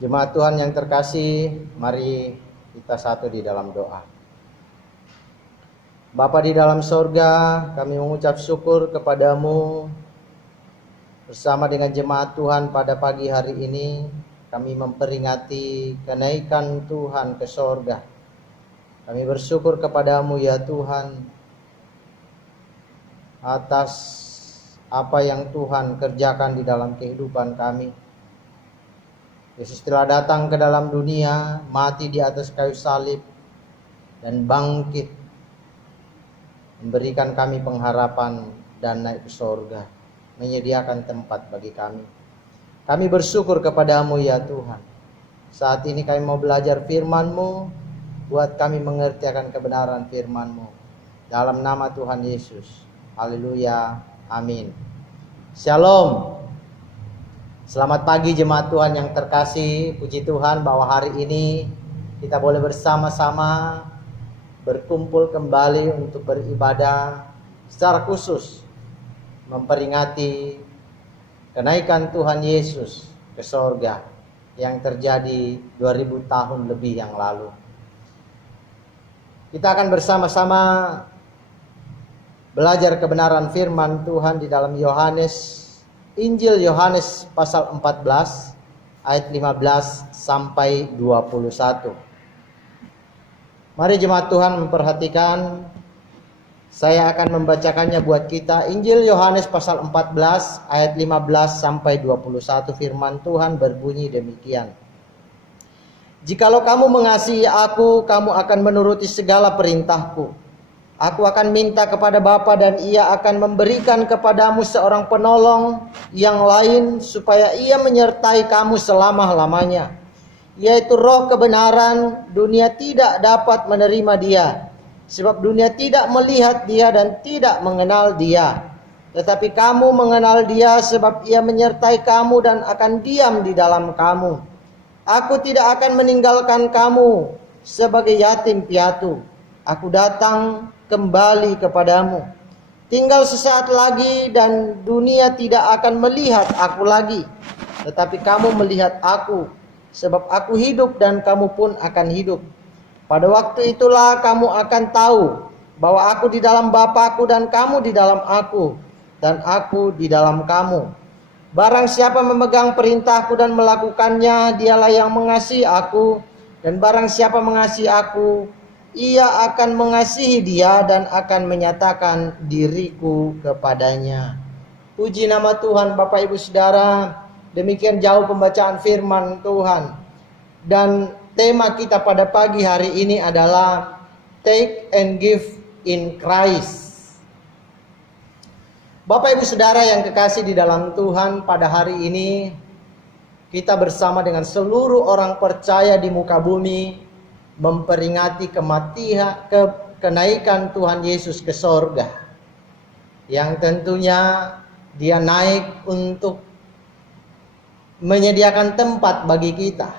Jemaat Tuhan yang terkasih, mari kita satu di dalam doa. Bapa di dalam sorga, kami mengucap syukur kepadamu bersama dengan jemaat Tuhan pada pagi hari ini. Kami memperingati kenaikan Tuhan ke sorga. Kami bersyukur kepadamu ya Tuhan atas apa yang Tuhan kerjakan di dalam kehidupan kami. Yesus telah datang ke dalam dunia, mati di atas kayu salib, dan bangkit, memberikan kami pengharapan dan naik ke surga, menyediakan tempat bagi kami. Kami bersyukur kepadamu ya Tuhan. Saat ini kami mau belajar firman-Mu, buat kami mengerti akan kebenaran firman-Mu. Dalam nama Tuhan Yesus. Haleluya. Amin. Shalom. Selamat pagi jemaat Tuhan yang terkasih. Puji Tuhan bahwa hari ini kita boleh bersama-sama berkumpul kembali untuk beribadah secara khusus memperingati kenaikan Tuhan Yesus ke sorga yang terjadi 2000 tahun lebih yang lalu. Kita akan bersama-sama belajar kebenaran firman Tuhan di dalam Injil Yohanes pasal 14 ayat 15 sampai 21. Mari jemaat Tuhan memperhatikan. Saya akan membacakannya buat kita. Injil Yohanes pasal 14 ayat 15 sampai 21. Firman Tuhan berbunyi demikian. Jikalau kamu mengasihi aku, kamu akan menuruti segala perintahku. Aku akan minta kepada Bapa dan Ia akan memberikan kepadamu seorang penolong yang lain supaya Ia menyertai kamu selama-lamanya, yaitu Roh kebenaran. Dunia tidak dapat menerima Dia, sebab dunia tidak melihat Dia dan tidak mengenal Dia. Tetapi kamu mengenal Dia, sebab Ia menyertai kamu dan akan diam di dalam kamu. Aku tidak akan meninggalkan kamu sebagai yatim piatu. Aku datang kembali kepadamu. Tinggal sesaat lagi dan dunia tidak akan melihat aku lagi, tetapi kamu melihat aku, sebab aku hidup dan kamu pun akan hidup. Pada waktu itulah kamu akan tahu bahwa aku di dalam Bapa-Ku dan kamu di dalam aku, dan aku di dalam kamu. Barang siapa memegang perintahku dan melakukannya, dialah yang mengasihi aku, dan barang siapa mengasihi aku, Ia akan mengasihi dia dan akan menyatakan diriku kepadanya. Puji nama Tuhan. Bapak Ibu Saudara, demikian jauh pembacaan firman Tuhan. Dan tema kita pada pagi hari ini adalah Take and Give in Christ. Bapak Ibu Saudara yang kekasih di dalam Tuhan, pada hari ini kita bersama dengan seluruh orang percaya di muka bumi memperingati kenaikan Tuhan Yesus ke sorga, yang tentunya Dia naik untuk menyediakan tempat bagi kita,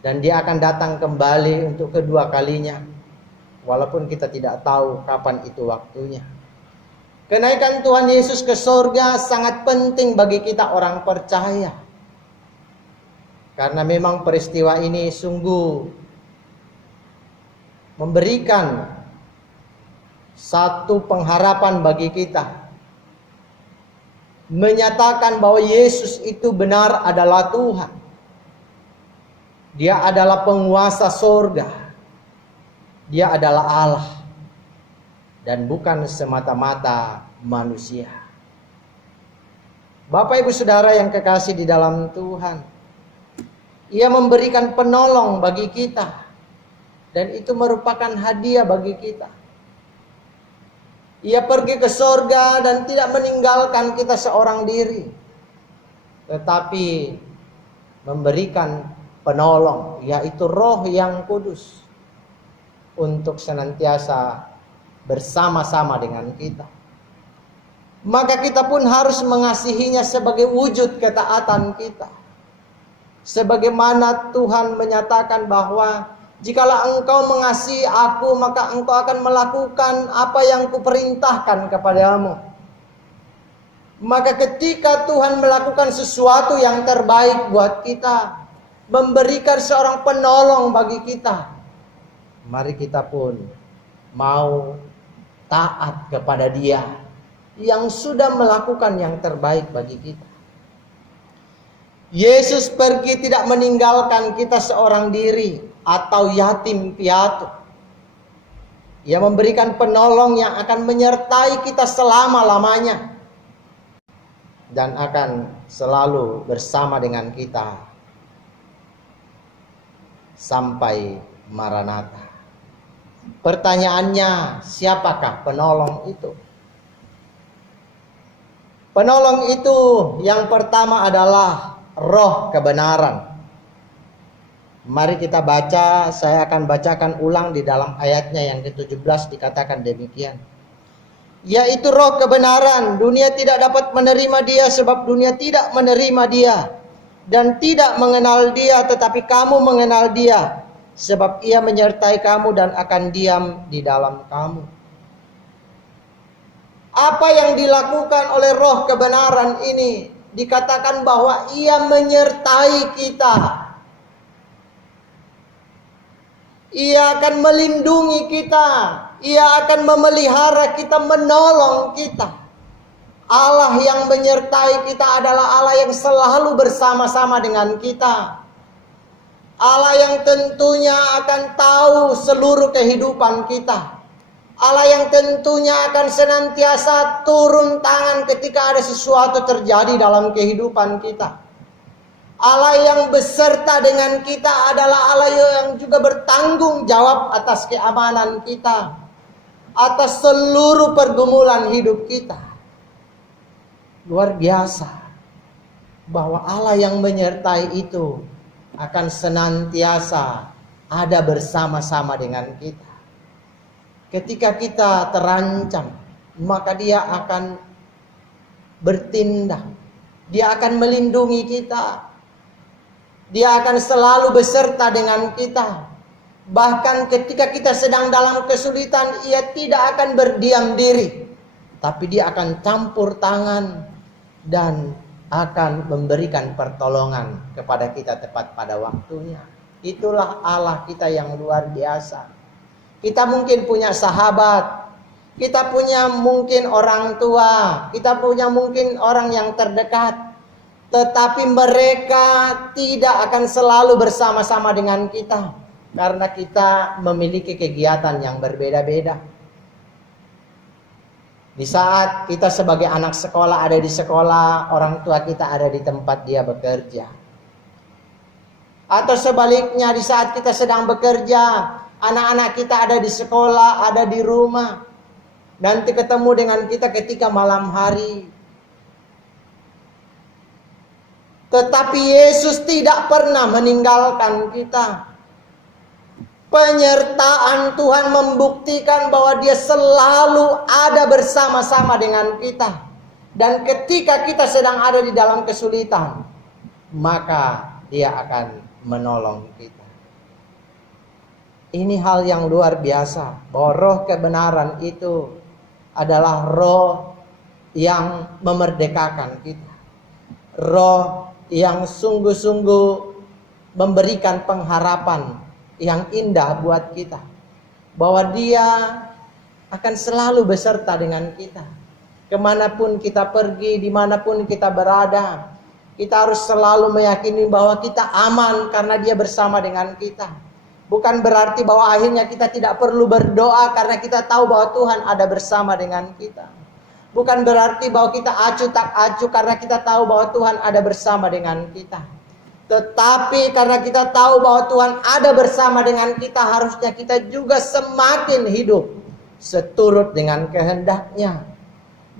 dan Dia akan datang kembali untuk kedua kalinya, walaupun kita tidak tahu kapan itu waktunya. Kenaikan Tuhan Yesus ke sorga sangat penting bagi kita orang percaya, karena memang peristiwa ini sungguh memberikan satu pengharapan bagi kita, menyatakan bahwa Yesus itu benar adalah Tuhan. Dia adalah penguasa sorga, Dia adalah Allah, dan bukan semata-mata manusia. Bapak Ibu Saudara yang kekasih di dalam Tuhan, Ia memberikan penolong bagi kita, dan itu merupakan hadiah bagi kita. Ia pergi ke sorga dan tidak meninggalkan kita seorang diri, tetapi memberikan penolong, yaitu Roh yang Kudus, untuk senantiasa bersama-sama dengan kita. Maka kita pun harus mengasihinya sebagai wujud ketaatan kita. Sebagaimana Tuhan menyatakan bahwa jikalau engkau mengasihi aku, maka engkau akan melakukan apa yang kuperintahkan kepadamu. Maka ketika Tuhan melakukan sesuatu yang terbaik buat kita, memberikan seorang penolong bagi kita. Mari kita pun mau taat kepada Dia yang sudah melakukan yang terbaik bagi kita. Yesus pergi tidak meninggalkan kita seorang diri atau yatim piatu. Ia memberikan penolong yang akan menyertai kita selama-lamanya dan akan selalu bersama dengan kita sampai Maranatha. Pertanyaannya, siapakah penolong itu? Penolong itu yang pertama adalah Roh kebenaran. Mari kita baca, saya akan bacakan ulang di dalam ayatnya yang ke-17 dikatakan demikian. Yaitu Roh kebenaran, dunia tidak dapat menerima Dia sebab dunia tidak menerima Dia dan tidak mengenal Dia, tetapi kamu mengenal Dia sebab Ia menyertai kamu dan akan diam di dalam kamu. Apa yang dilakukan oleh Roh kebenaran ini? Dikatakan bahwa Ia menyertai kita. Ia akan melindungi kita. Ia akan memelihara kita, menolong kita. Allah yang menyertai kita adalah Allah yang selalu bersama-sama dengan kita. Allah yang tentunya akan tahu seluruh kehidupan kita. Allah yang tentunya akan senantiasa turun tangan ketika ada sesuatu terjadi dalam kehidupan kita. Allah yang beserta dengan kita adalah Allah yang juga bertanggung jawab atas keamanan kita, atas seluruh pergumulan hidup kita. Luar biasa bahwa Allah yang menyertai itu akan senantiasa ada bersama-sama dengan kita. Ketika kita terancam, maka Dia akan bertindak. Dia akan melindungi kita. Dia akan selalu beserta dengan kita. Bahkan ketika kita sedang dalam kesulitan, Ia tidak akan berdiam diri, tapi Dia akan campur tangan dan akan memberikan pertolongan kepada kita tepat pada waktunya. Itulah Allah kita yang luar biasa. Kita mungkin punya sahabat, kita punya mungkin orang tua, kita punya mungkin orang yang terdekat, tetapi mereka tidak akan selalu bersama-sama dengan kita karena kita memiliki kegiatan yang berbeda-beda. Di saat kita sebagai anak sekolah ada di sekolah, orang tua kita ada di tempat dia bekerja. Atau sebaliknya, di saat kita sedang bekerja, anak-anak kita ada di sekolah, ada di rumah. Nanti ketemu dengan kita ketika malam hari. Tetapi Yesus tidak pernah meninggalkan kita. Penyertaan Tuhan membuktikan bahwa Dia selalu ada bersama-sama dengan kita. Dan ketika kita sedang ada di dalam kesulitan, maka Dia akan menolong kita. Ini hal yang luar biasa, bahwa Roh kebenaran itu adalah Roh yang memerdekakan kita. Roh yang sungguh-sungguh memberikan pengharapan yang indah buat kita. Bahwa Dia akan selalu beserta dengan kita. Kemanapun kita pergi, dimanapun kita berada, kita harus selalu meyakini bahwa kita aman karena Dia bersama dengan kita. Bukan berarti bahwa akhirnya kita tidak perlu berdoa karena kita tahu bahwa Tuhan ada bersama dengan kita. Bukan berarti bahwa kita acuh tak acuh karena kita tahu bahwa Tuhan ada bersama dengan kita. Tetapi karena kita tahu bahwa Tuhan ada bersama dengan kita, harusnya kita juga semakin hidup seturut dengan kehendak-Nya.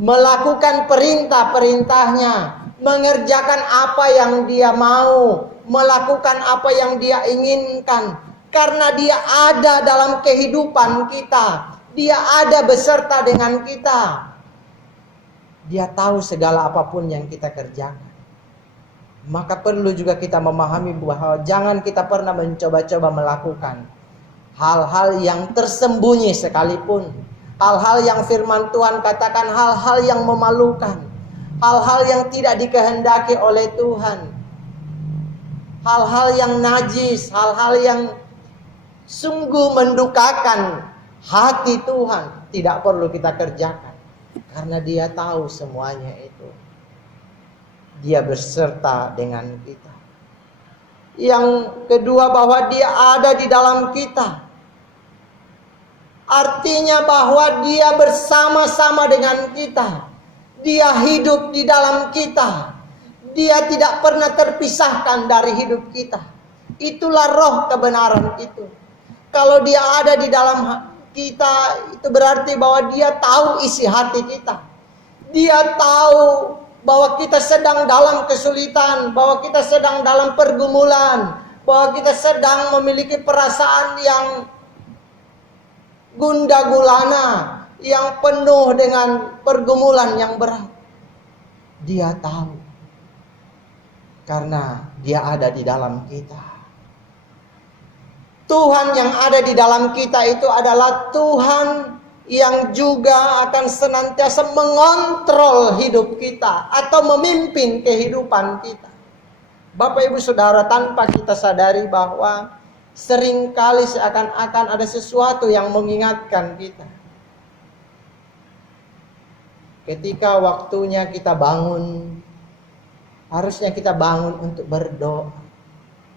Melakukan perintah-perintah-Nya, mengerjakan apa yang Dia mau, melakukan apa yang Dia inginkan. Karena Dia ada dalam kehidupan kita. Dia ada beserta dengan kita. Dia tahu segala apapun yang kita kerjakan. Maka perlu juga kita memahami bahwa jangan kita pernah mencoba-coba melakukan hal-hal yang tersembunyi sekalipun. Hal-hal yang firman Tuhan katakan hal-hal yang memalukan. Hal-hal yang tidak dikehendaki oleh Tuhan. hal-hal yang najis, hal-hal yang sungguh mendukakan hati Tuhan, tidak perlu kita kerjakan. Karena Dia tahu semuanya itu. Dia berserta dengan kita. Yang kedua, bahwa Dia ada di dalam kita. Artinya bahwa Dia bersama-sama dengan kita. Dia hidup di dalam kita. Dia tidak pernah terpisahkan dari hidup kita. Itulah roh kebenaran itu. Kalau Dia ada di dalam kita, itu berarti bahwa Dia tahu isi hati kita. Dia tahu bahwa kita sedang dalam kesulitan, bahwa kita sedang dalam pergumulan, bahwa kita sedang memiliki perasaan yang gundah gulana, yang penuh dengan pergumulan yang berat. Dia tahu. Karena Dia ada di dalam kita. Tuhan yang ada di dalam kita itu adalah Tuhan yang juga akan senantiasa mengontrol hidup kita atau memimpin kehidupan kita. Bapak Ibu Saudara, tanpa kita sadari bahwa seringkali seakan-akan ada sesuatu yang mengingatkan kita. Ketika waktunya kita bangun, harusnya kita bangun untuk berdoa.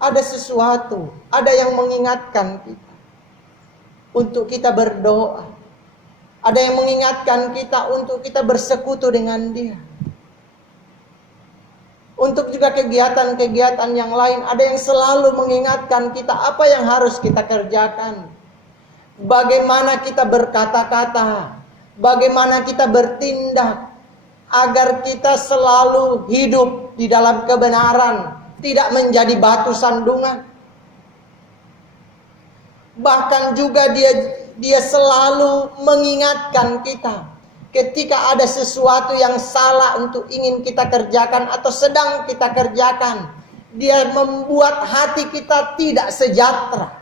Ada sesuatu, ada yang mengingatkan kita untuk kita berdoa. Ada yang mengingatkan kita untuk kita bersekutu dengan Dia. Untuk juga kegiatan-kegiatan yang lain, ada yang selalu mengingatkan kita apa yang harus kita kerjakan. Bagaimana kita berkata-kata, bagaimana kita bertindak, agar kita selalu hidup di dalam kebenaran, tidak menjadi batu sandungan. Bahkan juga dia selalu mengingatkan kita ketika ada sesuatu yang salah untuk ingin kita kerjakan atau sedang kita kerjakan. Dia membuat hati kita tidak sejahtera.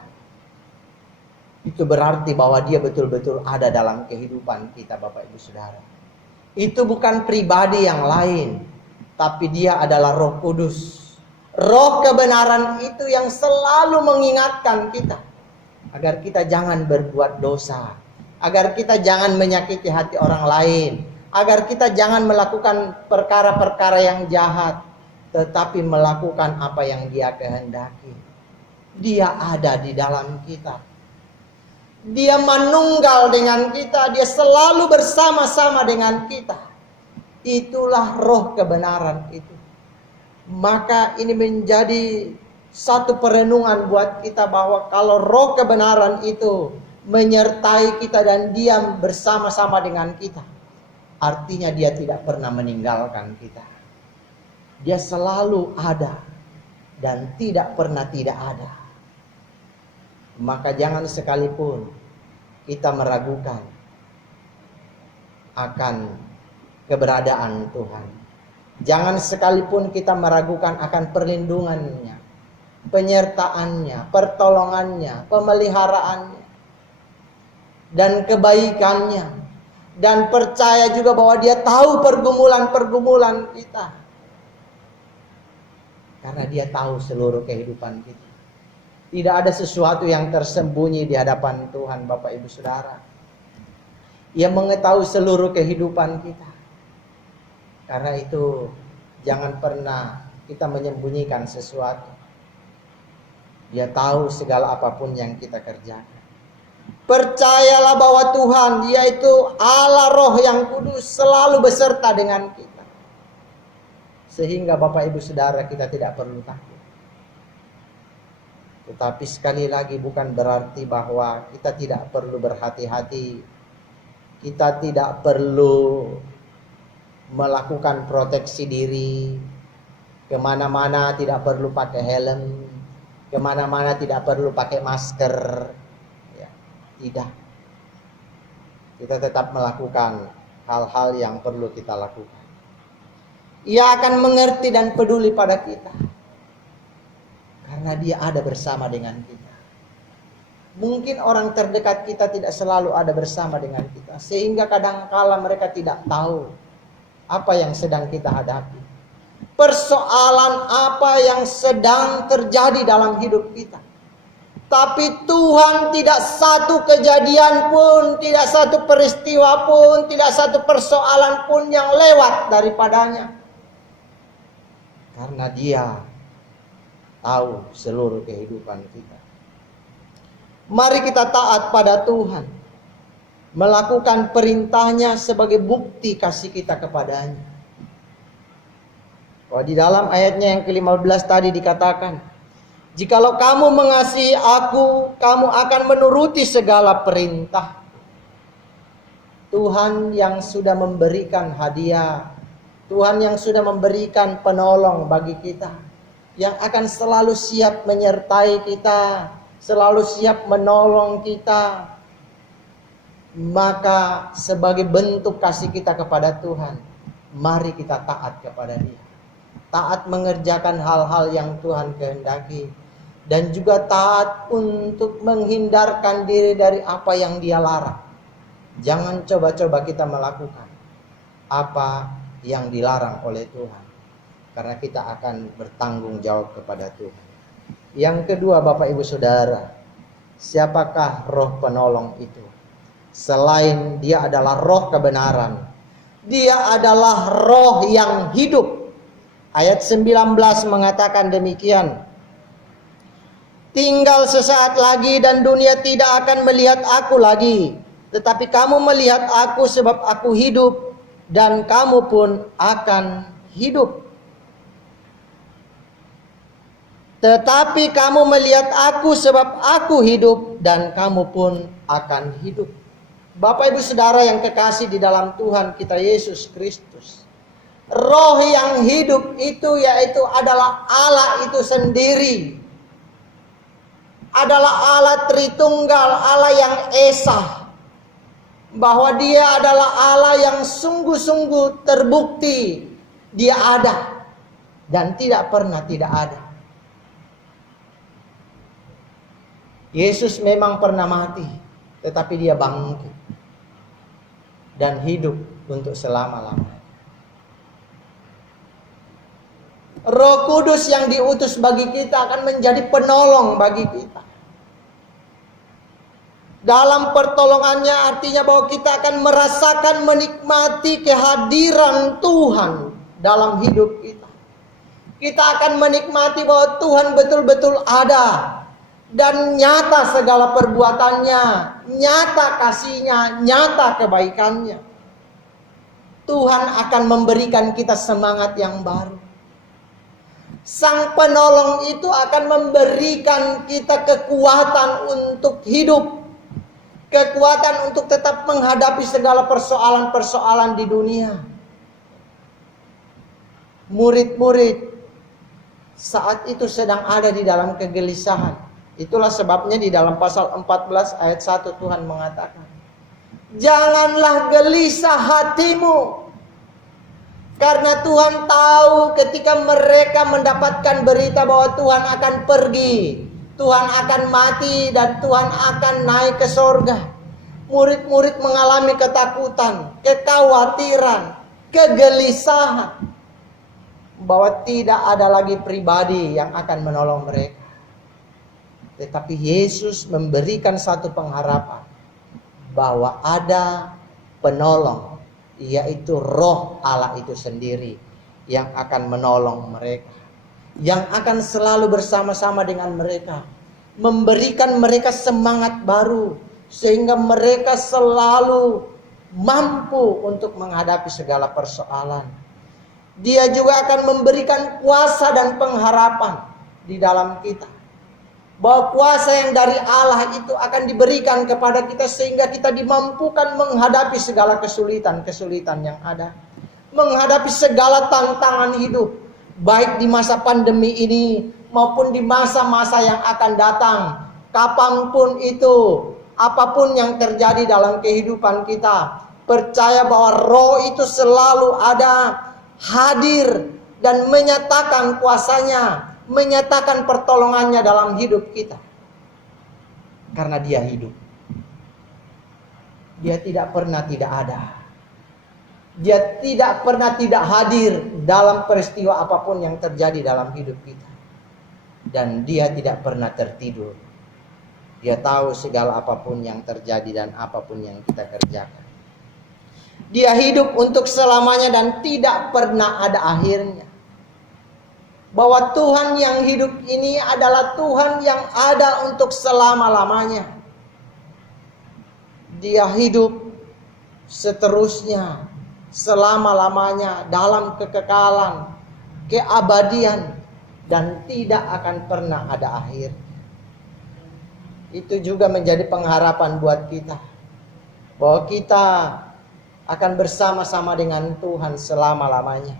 Itu berarti bahwa Dia betul-betul ada dalam kehidupan kita, Bapak Ibu Saudara. Itu bukan pribadi yang lain, tapi Dia adalah Roh Kudus. Roh kebenaran itu yang selalu mengingatkan kita agar kita jangan berbuat dosa, agar kita jangan menyakiti hati orang lain, agar kita jangan melakukan perkara-perkara yang jahat, tetapi melakukan apa yang Dia kehendaki. Dia ada di dalam kita. Dia manunggal dengan kita, Dia selalu bersama-sama dengan kita. Itulah roh kebenaran itu. Maka ini menjadi satu perenungan buat kita bahwa kalau roh kebenaran itu menyertai kita dan diam bersama-sama dengan kita, artinya Dia tidak pernah meninggalkan kita. Dia selalu ada dan tidak pernah tidak ada. Maka jangan sekalipun kita meragukan akan keberadaan Tuhan. Jangan sekalipun kita meragukan akan perlindungannya, penyertaannya, pertolongannya, pemeliharaannya, dan kebaikannya. Dan percaya juga bahwa Dia tahu pergumulan-pergumulan kita. Karena Dia tahu seluruh kehidupan kita. Tidak ada sesuatu yang tersembunyi di hadapan Tuhan, Bapak Ibu Saudara. Ia mengetahui seluruh kehidupan kita. Karena itu jangan pernah kita menyembunyikan sesuatu. Dia tahu segala apapun yang kita kerjakan. Percayalah bahwa Tuhan, Dia itu Allah Roh yang Kudus, selalu beserta dengan kita. Sehingga Bapak Ibu Saudara, kita tidak perlu takut. Tetapi sekali lagi bukan berarti bahwa kita tidak perlu berhati-hati. Kita tidak perlu melakukan proteksi diri. Kemana-mana tidak perlu pakai helm. Kemana-mana tidak perlu pakai masker. Ya, tidak. Kita tetap melakukan hal-hal yang perlu kita lakukan. Ia akan mengerti dan peduli pada kita. Karena Dia ada bersama dengan kita. Mungkin orang terdekat kita tidak selalu ada bersama dengan kita. Sehingga kadangkala mereka tidak tahu apa yang sedang kita hadapi. persoalan apa yang sedang terjadi dalam hidup kita. Tapi Tuhan tidak satu kejadian pun, tidak satu peristiwa pun, tidak satu persoalan pun yang lewat daripadanya. Karena Dia tahu seluruh kehidupan kita. Mari kita taat pada Tuhan, melakukan perintahnya sebagai bukti kasih kita kepadanya. Di dalam ayatnya yang ke-15 tadi dikatakan, jikalau kamu mengasihi aku, kamu akan menuruti segala perintah. Tuhan yang sudah memberikan hadiah, Tuhan yang sudah memberikan penolong bagi kita, yang akan selalu siap menyertai kita, selalu siap menolong kita. Maka sebagai bentuk kasih kita kepada Tuhan, mari kita taat kepada Dia. Taat mengerjakan hal-hal yang Tuhan kehendaki. Dan juga taat untuk menghindarkan diri dari apa yang Dia larang. Jangan coba-coba kita melakukan apa yang dilarang oleh Tuhan. Karena kita akan bertanggung jawab kepada Tuhan. Yang kedua, Bapak Ibu Saudara, siapakah roh penolong itu? Selain Dia adalah roh kebenaran, Dia adalah roh yang hidup. Ayat 19 mengatakan demikian. Tinggal sesaat lagi dan dunia tidak akan melihat aku lagi. Tetapi kamu melihat aku sebab aku hidup. Dan kamu pun akan hidup. Tetapi kamu melihat aku sebab aku hidup. Dan kamu pun akan hidup. Bapak Ibu Saudara yang kekasih di dalam Tuhan kita Yesus Kristus. Roh yang hidup itu yaitu adalah Allah itu sendiri. Adalah Allah Tritunggal, Allah yang esa. Bahwa Dia adalah Allah yang sungguh-sungguh terbukti Dia ada. Dan tidak pernah tidak ada. Yesus memang pernah mati, tetapi Dia bangkit. Dan hidup untuk selama-lamanya. Roh Kudus yang diutus bagi kita akan menjadi penolong bagi kita. Dalam pertolongannya artinya bahwa kita akan merasakan menikmati kehadiran Tuhan dalam hidup kita. Kita akan menikmati bahwa Tuhan betul-betul ada. Dan nyata segala perbuatannya, nyata kasih-Nya, nyata kebaikannya. Tuhan akan memberikan kita semangat yang baru. Sang penolong itu akan memberikan kita kekuatan untuk hidup. Kekuatan untuk tetap menghadapi segala persoalan-persoalan di dunia. Murid-murid saat itu sedang ada di dalam kegelisahan. Itulah sebabnya di dalam pasal 14 ayat 1 Tuhan mengatakan, janganlah gelisah hatimu. Karena Tuhan tahu ketika mereka mendapatkan berita bahwa Tuhan akan pergi, Tuhan akan mati dan Tuhan akan naik ke sorga. Murid-murid mengalami ketakutan, kekhawatiran, kegelisahan. Bahwa tidak ada lagi pribadi yang akan menolong mereka. Tetapi Yesus memberikan satu pengharapan. Bahwa ada penolong. Yaitu roh Allah itu sendiri yang akan menolong mereka, yang akan selalu bersama-sama dengan mereka, memberikan mereka semangat baru sehingga mereka selalu mampu untuk menghadapi segala persoalan. Dia juga akan memberikan kuasa dan pengharapan di dalam kita, bahwa kuasa yang dari Allah itu akan diberikan kepada kita sehingga kita dimampukan menghadapi segala kesulitan-kesulitan yang ada. Menghadapi segala tantangan hidup. Baik di masa pandemi ini maupun di masa-masa yang akan datang. Kapanpun itu, apapun yang terjadi dalam kehidupan kita. Percaya bahwa roh itu selalu ada, hadir dan menyatakan kuasanya. Menyatakan pertolongannya dalam hidup kita. Karena Dia hidup. Dia tidak pernah tidak ada. Dia tidak pernah tidak hadir dalam peristiwa apapun yang terjadi dalam hidup kita. Dan dia tidak pernah tertidur. Dia tahu segala apapun yang terjadi dan apapun yang kita kerjakan. Dia hidup untuk selamanya dan tidak pernah ada akhirnya. Bahwa Tuhan yang hidup ini adalah Tuhan yang ada untuk selama-lamanya. Dia hidup seterusnya, selama-lamanya, dalam kekekalan, keabadian, dan tidak akan pernah ada akhir. Itu juga menjadi pengharapan buat kita, bahwa kita akan bersama-sama dengan Tuhan selama-lamanya.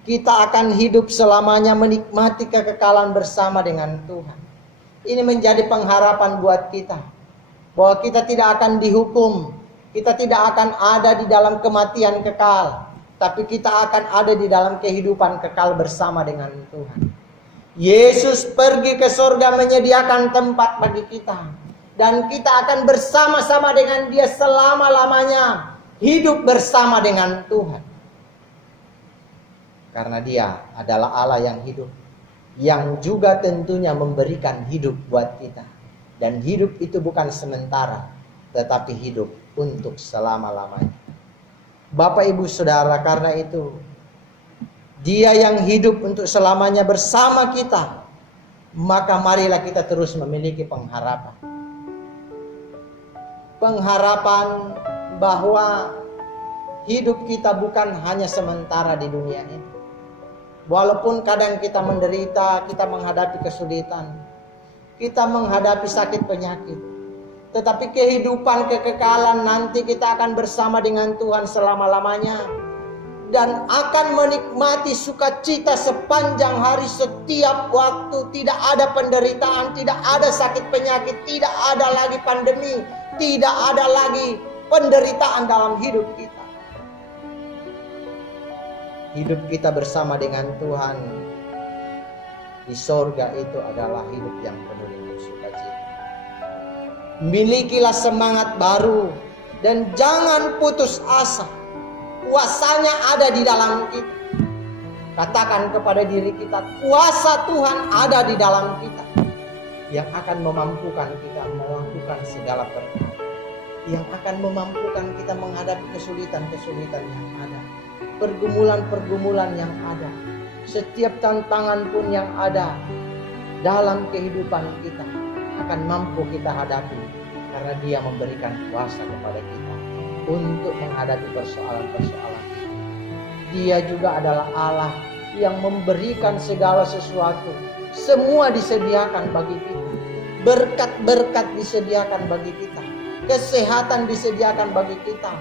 Kita akan hidup selamanya menikmati kekekalan bersama dengan Tuhan. Ini menjadi pengharapan buat kita, bahwa kita tidak akan dihukum, kita tidak akan ada di dalam kematian kekal, tapi kita akan ada di dalam kehidupan kekal bersama dengan Tuhan. Yesus pergi ke surga menyediakan tempat bagi kita, dan kita akan bersama-sama dengan Dia selama-lamanya, hidup bersama dengan Tuhan. Karena Dia adalah Allah yang hidup, yang juga tentunya memberikan hidup buat kita. Dan hidup itu bukan sementara, tetapi hidup untuk selama-lamanya. Bapak, Ibu, Saudara, karena itu Dia yang hidup untuk selamanya bersama kita, maka marilah kita terus memiliki pengharapan. Pengharapan bahwa hidup kita bukan hanya sementara di dunia ini. Walaupun kadang kita menderita, kita menghadapi kesulitan, kita menghadapi sakit penyakit, tetapi kehidupan kekekalan nanti kita akan bersama dengan Tuhan selama-lamanya, dan akan menikmati sukacita sepanjang hari setiap waktu. Tidak ada penderitaan, tidak ada sakit penyakit, tidak ada lagi pandemi, tidak ada lagi penderitaan dalam hidup kita. Hidup kita bersama dengan Tuhan di sorga itu adalah hidup yang penuh dengan sukacita. Milikilah semangat baru dan jangan putus asa. Kuasanya ada di dalam kita. Katakan kepada diri kita, kuasa Tuhan ada di dalam kita, yang akan memampukan kita melakukan segala perkara, yang akan memampukan kita menghadapi kesulitan-kesulitan yang ada, pergumulan-pergumulan yang ada, setiap tantangan pun yang ada dalam kehidupan kita akan mampu kita hadapi, karena Dia memberikan kuasa kepada kita untuk menghadapi persoalan-persoalan. Dia juga adalah Allah yang memberikan segala sesuatu, semua disediakan bagi kita, berkat-berkat disediakan bagi kita, kesehatan disediakan bagi kita,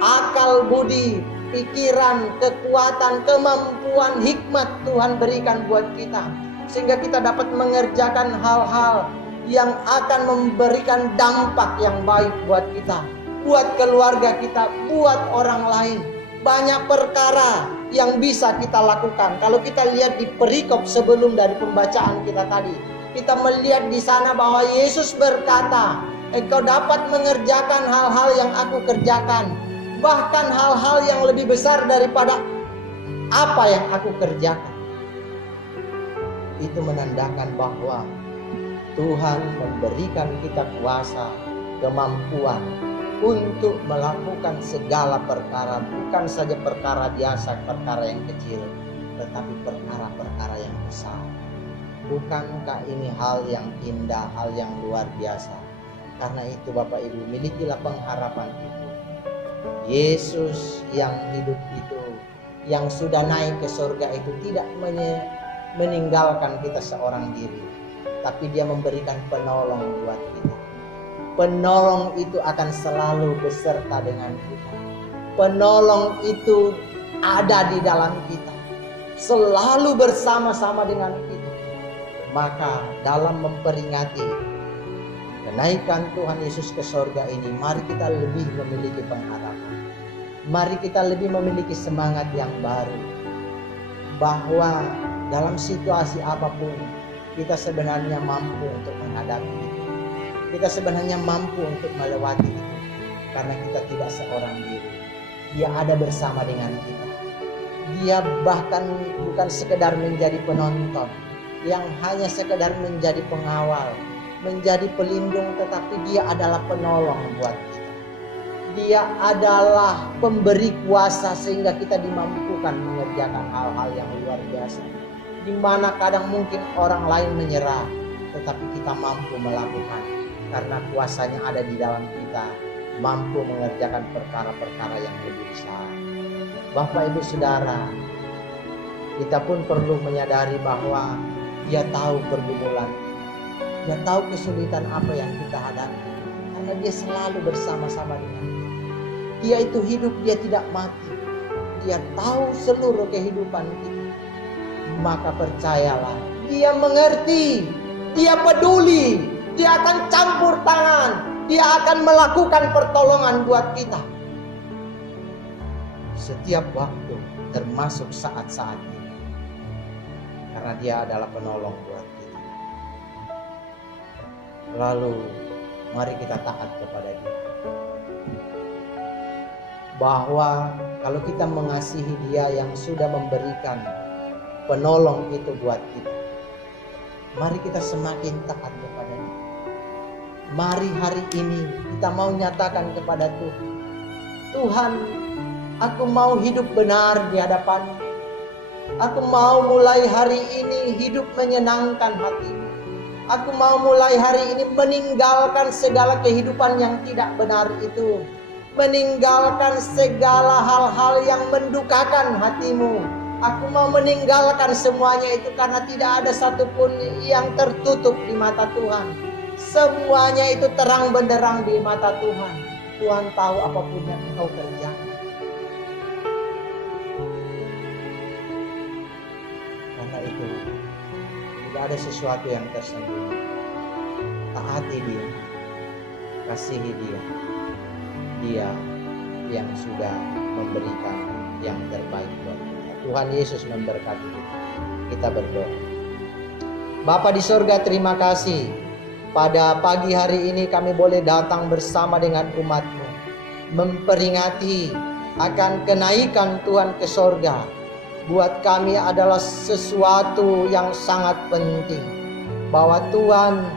akal budi, pikiran, kekuatan, kemampuan, hikmat Tuhan berikan buat kita, sehingga kita dapat mengerjakan hal-hal yang akan memberikan dampak yang baik buat kita, buat keluarga kita, buat orang lain. Banyak perkara yang bisa kita lakukan. Kalau kita lihat di perikop sebelum dari pembacaan kita tadi, kita melihat di sana bahwa Yesus berkata, engkau dapat mengerjakan hal-hal yang aku kerjakan, bahkan hal-hal yang lebih besar daripada apa yang aku kerjakan. Itu menandakan bahwa Tuhan memberikan kita kuasa, kemampuan untuk melakukan segala perkara, bukan saja perkara biasa, perkara yang kecil, tetapi perkara-perkara yang besar. Bukankah ini hal yang indah, hal yang luar biasa? Karena itu Bapak Ibu, milikilah pengharapan itu. Yesus yang hidup itu, yang sudah naik ke surga itu, tidak meninggalkan kita seorang diri, tapi Dia memberikan penolong buat kita. Penolong itu akan selalu beserta dengan kita. Penolong itu ada di dalam kita, selalu bersama-sama dengan kita. Maka dalam memperingati kenaikan Tuhan Yesus ke surga ini, mari kita lebih memiliki pengharapan. Mari kita lebih memiliki semangat yang baru, bahwa dalam situasi apapun kita sebenarnya mampu untuk menghadapi itu. Kita sebenarnya mampu untuk melewati itu, karena kita tidak seorang diri. Dia ada bersama dengan kita. Dia bahkan bukan sekedar menjadi penonton, yang hanya sekedar menjadi pengawal, menjadi pelindung, tetapi dia adalah penolong buat kita. Dia adalah pemberi kuasa sehingga kita dimampukan mengerjakan hal-hal yang luar biasa. Di mana kadang mungkin orang lain menyerah, tetapi kita mampu melakukan karena kuasanya ada di dalam kita, mampu mengerjakan perkara-perkara yang lebih besar. Bapak Ibu Saudara, kita pun perlu menyadari bahwa Dia tahu pergumulan kita. Dia tahu kesulitan apa yang kita hadapi, karena Dia selalu bersama-sama dengan kita. Dia itu hidup, Dia tidak mati. Dia tahu seluruh kehidupan kita. Maka percayalah, Dia mengerti, Dia peduli, Dia akan campur tangan, Dia akan melakukan pertolongan buat kita setiap waktu, termasuk saat-saat ini, karena Dia adalah penolong buat kita. Lalu mari kita taat kepada Dia, bahwa kalau kita mengasihi Dia yang sudah memberikan penolong itu buat kita, mari kita semakin taat kepada Dia. Mari hari ini kita mau nyatakan kepada Tuhan, Tuhan, aku mau hidup benar di hadapan-Mu. Aku mau mulai hari ini hidup menyenangkan hati-Mu. Aku mau mulai hari ini meninggalkan segala kehidupan yang tidak benar itu, meninggalkan segala hal-hal yang mendukakan hati-Mu. Aku mau meninggalkan semuanya itu karena tidak ada satupun yang tertutup di mata Tuhan. Semuanya itu terang benderang di mata Tuhan. Tuhan tahu apapun yang Engkau kerjakan. Karena itu tidak ada sesuatu yang tersembunyi. Taati Dia, kasihi Dia. Dia yang sudah memberikan yang terbaik buat kita. Tuhan Yesus memberkati kita. Kita berdoa. Bapa di sorga, terima kasih. Pada pagi hari ini kami boleh datang bersama dengan umat-Mu, memperingati akan kenaikan Tuhan ke sorga. Buat kami adalah sesuatu yang sangat penting, bahwa Tuhan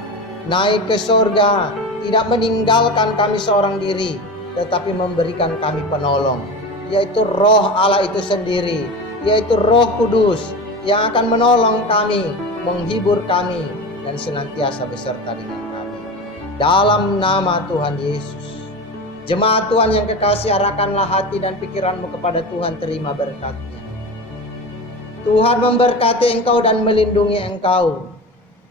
naik ke sorga tidak meninggalkan kami seorang diri, tetapi memberikan kami penolong, yaitu Roh Allah itu sendiri, yaitu Roh Kudus yang akan menolong kami, menghibur kami, dan senantiasa beserta dengan kami. Dalam nama Tuhan Yesus. Jemaat Tuhan yang kekasih, arahkanlah hati dan pikiranmu kepada Tuhan, terima berkat-Nya. Tuhan memberkati engkau dan melindungi engkau.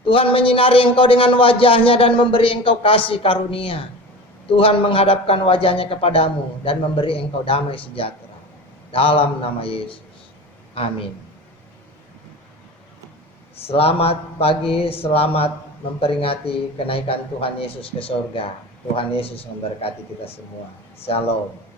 Tuhan menyinari engkau dengan wajah-Nya dan memberi engkau kasih karunia. Tuhan menghadapkan wajah-Nya kepadamu dan memberi engkau damai sejahtera. Dalam nama Yesus. Amin. Selamat pagi, selamat memperingati kenaikan Tuhan Yesus ke sorga. Tuhan Yesus memberkati kita semua. Shalom.